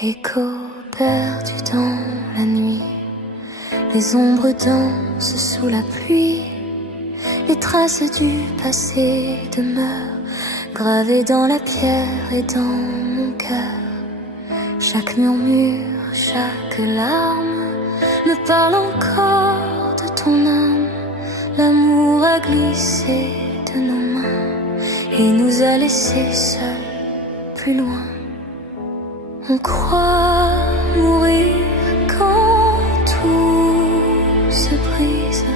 Écho perdu dans la nuit, les ombres dansent sous la pluie, les traces du passé demeurent gravées dans la pierre et dans mon cœur. Chaque murmure, chaque larme me parle encore de ton âme. L'amour a glissé de nos mains et nous a laissés seuls plus loin. On croit mourir quand tout se brise,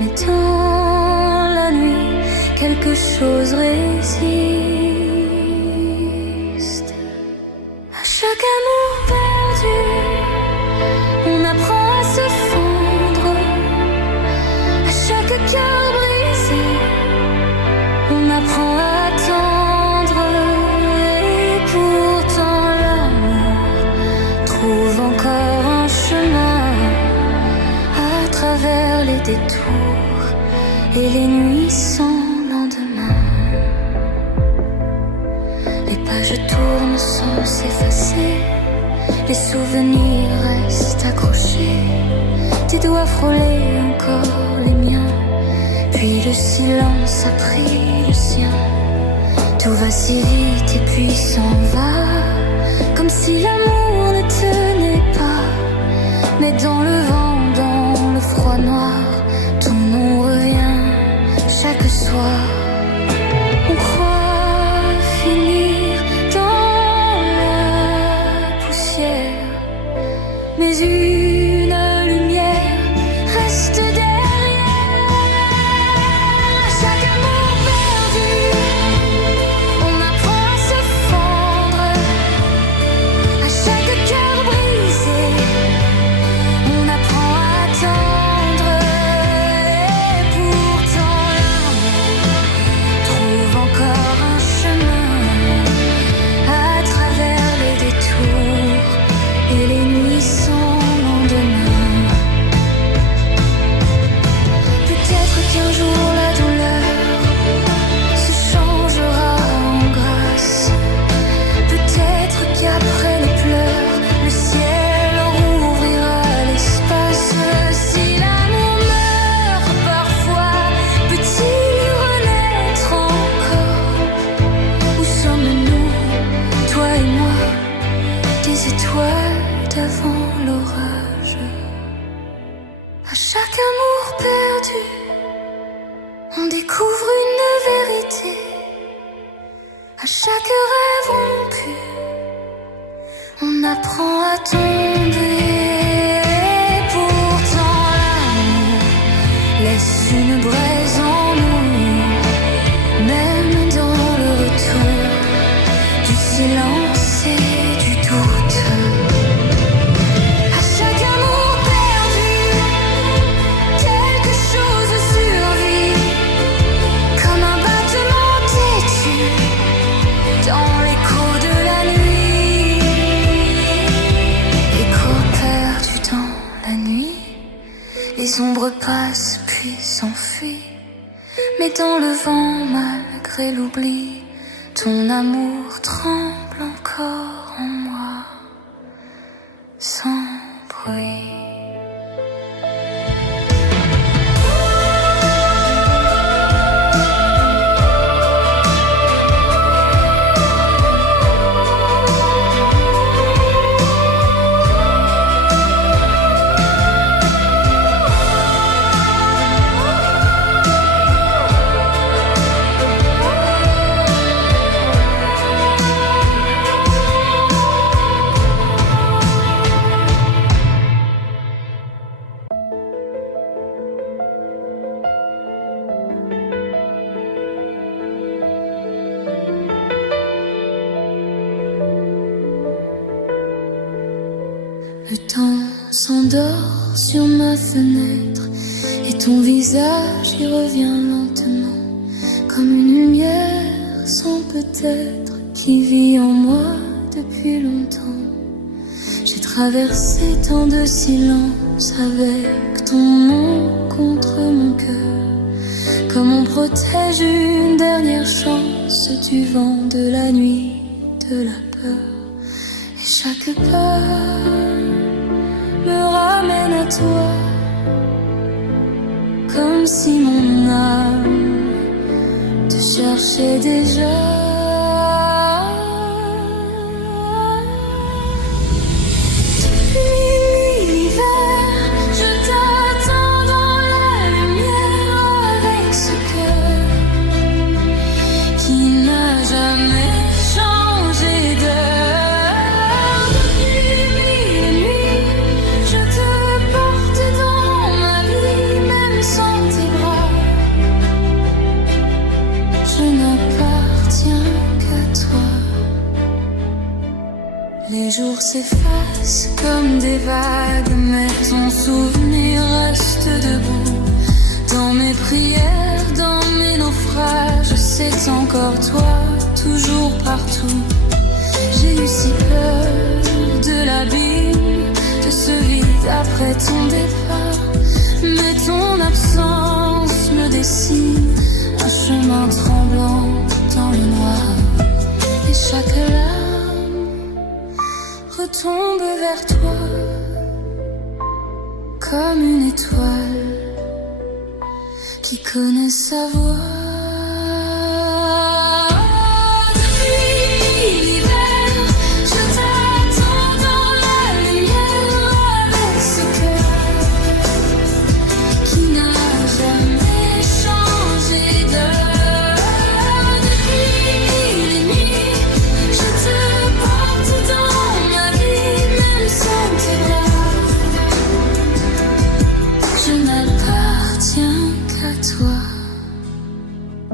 mais dans la nuit, quelque chose résiste. À chaque amour perdu, on apprend à se fondre. À chaque cœur brisé, on apprend à attendre. Et pourtant l'amour trouve encore un chemin à travers les détours et les nuits sans lendemain. Les pages tournent sans s'effacer, les souvenirs restent accrochés. Tes doigts frôlaient encore les miens, puis le silence a pris le sien. Tout va si vite et puis s'en va, comme si l'amour ne tenait pas. Mais dans le vent, dans le froid noir, ton nom revient chaque soir. On croit finir dans la poussière, mais une lumière reste derrière. À chaque amour perdu, on apprend à se fondre. À chaque cœur brisé, on apprend à attendre. Et pourtant l'amour trouve encore un chemin à travers les détours et les nuits sans lendemain. Peut-être qu'un jour la douleur se changera en grâce. Peut-être qu'après les pleurs, le ciel rouvrira l'espace. Si l'amour meurt parfois, peut-il renaître encore? Où sommes-nous, toi et moi, des étoiles d'avant l'orage? À chaque amour perdu, on découvre une vérité. À chaque rêve rompu, on apprend à tomber. Et pourtant l'amour laisse une braise en nous, même dans le retour du silence et du doute. À chaque amour perdu, quelque chose survit, comme un battement têtu dans l'écho de la nuit. Écho perdu dans la nuit, les ombres passent puis s'enfuient. Mais dans le vent, malgré l'oubli, ton amour tremble encore en moi, sans bruit. Le temps s'endort sur ma fenêtre et ton visage y revient lentement, comme une lumière sans peut-être qui vit en moi depuis longtemps. J'ai traversé tant de silence avec ton nom contre mon cœur, comme on protège une dernière chance du vent, de la nuit, de la peur. Et Chaque pas me ramène à toi, comme si mon âme te cherchait déjà. Les jours s'effacent comme des vagues, mais ton souvenir reste debout. Dans mes prières, dans mes naufrages, c'est encore toi, toujours partout. J'ai eu si peur de l'abîme, de ce vide après ton départ. Mais ton absence me dessine un chemin tremblant dans le noir. Et chaque larme retombe vers toi comme une étoile qui connaît sa voix.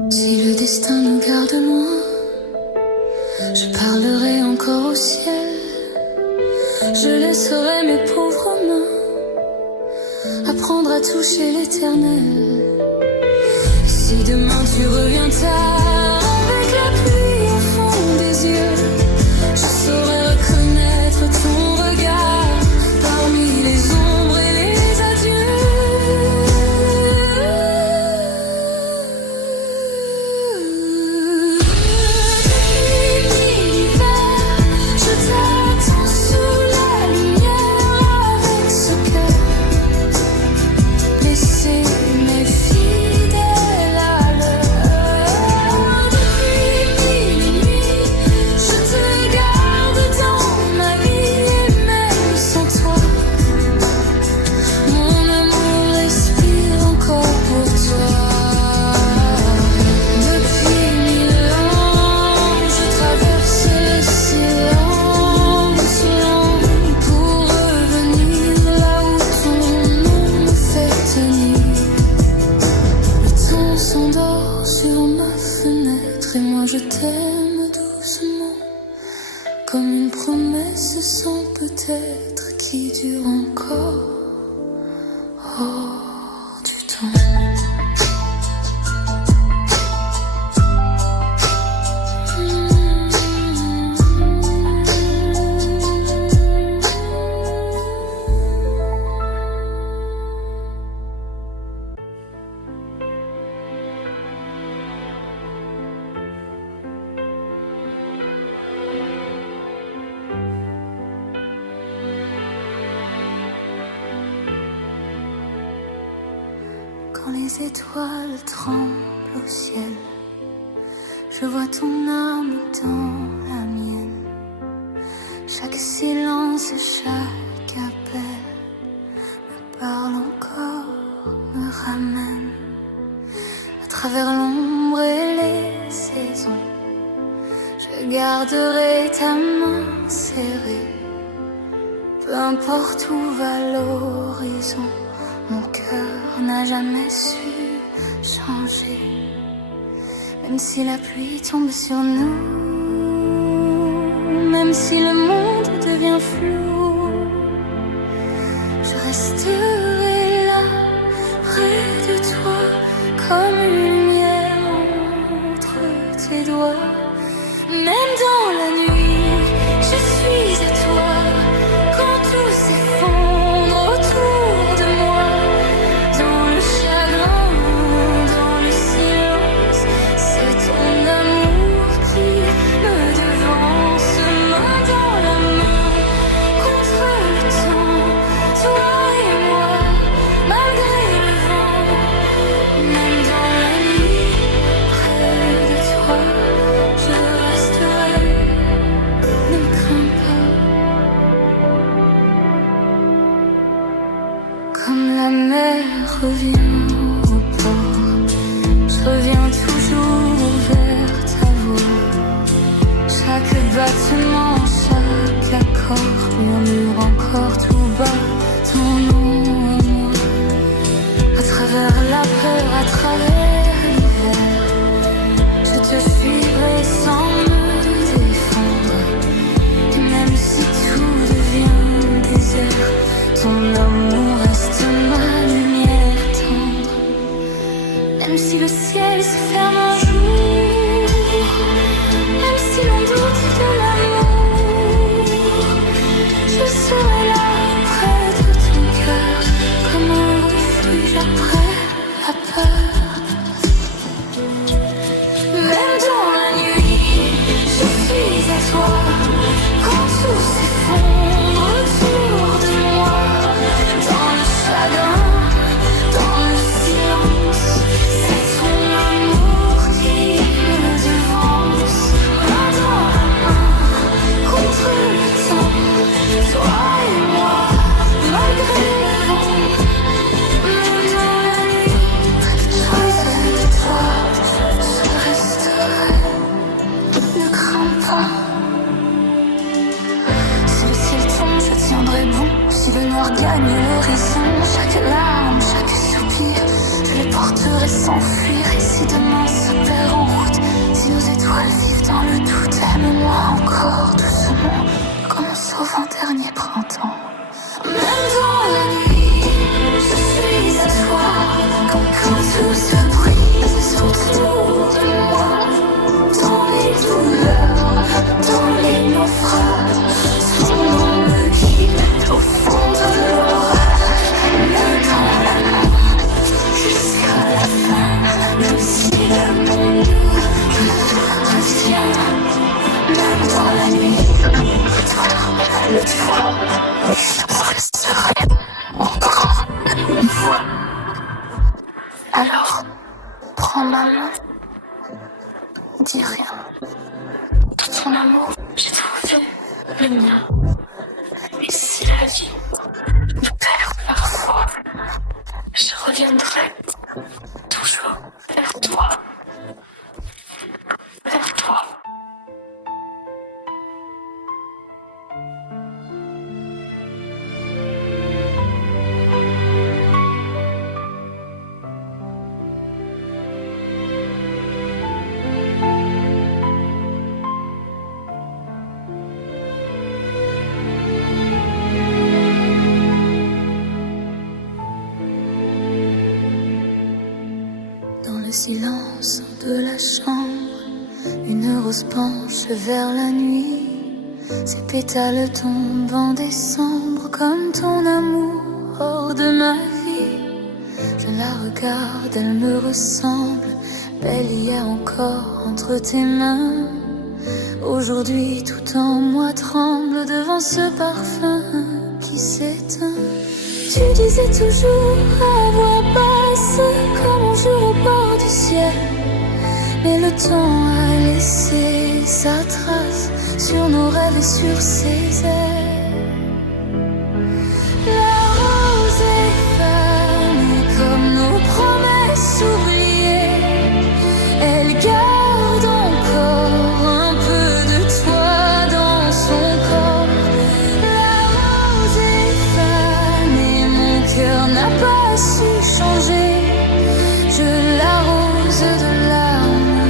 Si le destin nous garde loin, je parlerai encore au ciel. Je laisserai mes pauvres mains apprendre à toucher l'éternel. Si demain tu reviens tard, avec la pluie au fond des yeux, je saurai reconnaître ton regard parmi les ombres et les adieux. Je t'aime doucement, comme une promesse sans peut-être qui dure encore hors du temps. Quand les étoiles tremblent au ciel, je vois ton âme dans la mienne. Chaque silence et chaque appel me parle encore, me ramène à travers l'ombre et les saisons. Je garderai ta main serrée, peu importe où va l'horizon. Mon cœur n'a jamais su changer, même si la pluie tombe sur nous, même si le monde devient flou. Je resterai là, près de toi, comme une lumière entre tes doigts. Même dans la nuit, je suis à toi, quand tout s'effondre autour de moi. Ton amour qui me devance, main dans la main. Comme la mer revient au port, je reviens toujours vers ta voix. Chaque battement, chaque accord murmure encore tout bas ton nom à moi. À travers la peur, à travers l'hiver, je te suivrai sans me défendre. Et même si tout devient désert, ton amour reste ma lumière tendre. Même si le ciel se ferme un jour, même si l'on doute de l'amour, je serai là près de ton cœur, comme un refuge après la peur. Même dans la nuit, je suis à toi, quand tout s'effondre autour de moi. Dans le chagrin, dans le silence, c'est ton amour qui me devance. Main dans la main, contre le temps, toi et moi, malgré le vent. Même dans la nuit, près de toi, je resterai. Ne crains pas. Si le ciel tombe, je tiendrai bon. Si le noir gagne l'horizon, chaque larme, chaque soupir, je les porterai sans fuir. Et si demain se perd en route, si nos étoiles vivent dans le doute, aime-moi encore doucement, comme on sauve un dernier printemps. Même dans la nuit, je suis à toi, quand tout se brise autour de moi. Dans les douleurs, dans les naufrages, son nom me guide au fond de l'orage. Même dans la main, jusqu'à la fin, même si l'amour nous revient. Même dans la nuit, le toit, je resterai encore une fois. Alors, prends ma main, dis rien. Tout ton amour, j'ai trouvé le mien. Et si la vie me perd parfois, je reviendrai toujours vers toi. Vers toi. Dans le silence de la chambre, une rose penche vers la nuit. Ses pétales tombent en décembre comme ton amour hors de ma vie. Je la regarde, elle me ressemble, belle hier encore entre tes mains. Aujourd'hui tout en moi tremble devant ce parfum qui s'éteint. Tu disais toujours à voix basse, comme un jour au bord du ciel. Mais le temps a laissé sa trace sur nos rêves et sur ses ailes. La rose est fanée comme nos promesses oubliées. Elle garde encore un peu de toi dans son corps. La rose est fanée, mon cœur n'a pas su changer. Je l'arrose de larmes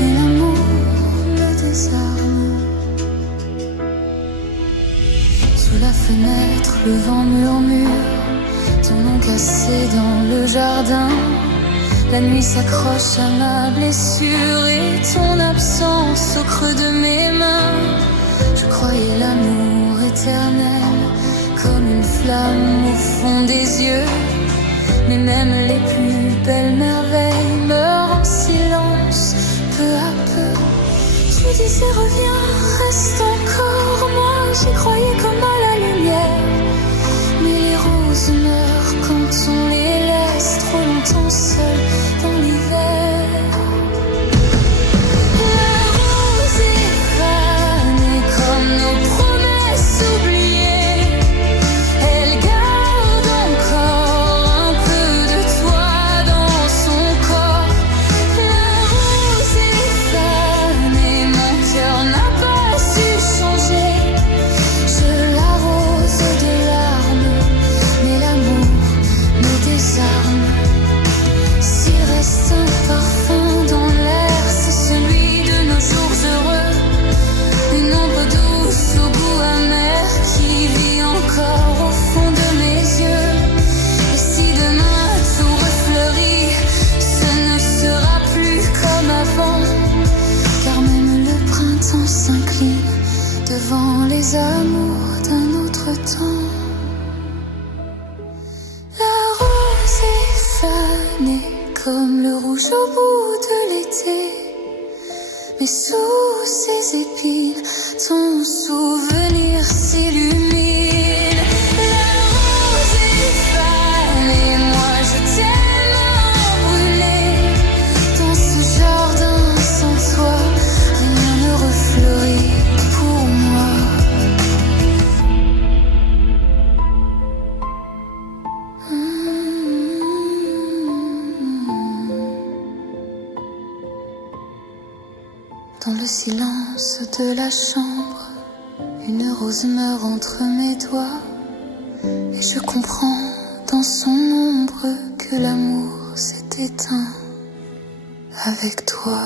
et l'amour me désarme. Sous la fenêtre, le vent murmure ton nom cassé dans le jardin. La nuit s'accroche à ma blessure et ton absence au creux de mes mains. Je croyais l'amour éternel comme une flamme au fond des yeux. Mais même les plus belles merveilles meurent en silence, peu à peu. Tu disais reviens, reste encore. Moi j'y croyais comme à la lumière. Mais les roses meurent quand on les laisse trop longtemps seules dans l'hiver. La rose est fanée comme nos promesses oubliées. Elle garde encore comme le rouge au bout de l'été. Mais sous ses épines, ton souvenir s'illumine. La rose est fan et moi je t'aime brûlé. Dans ce jardin sans toi, rien ne refleurit pour moi. Dans le silence de la chambre, une rose meurt entre mes doigts. Et je comprends dans son ombre que l'amour s'est éteint avec toi.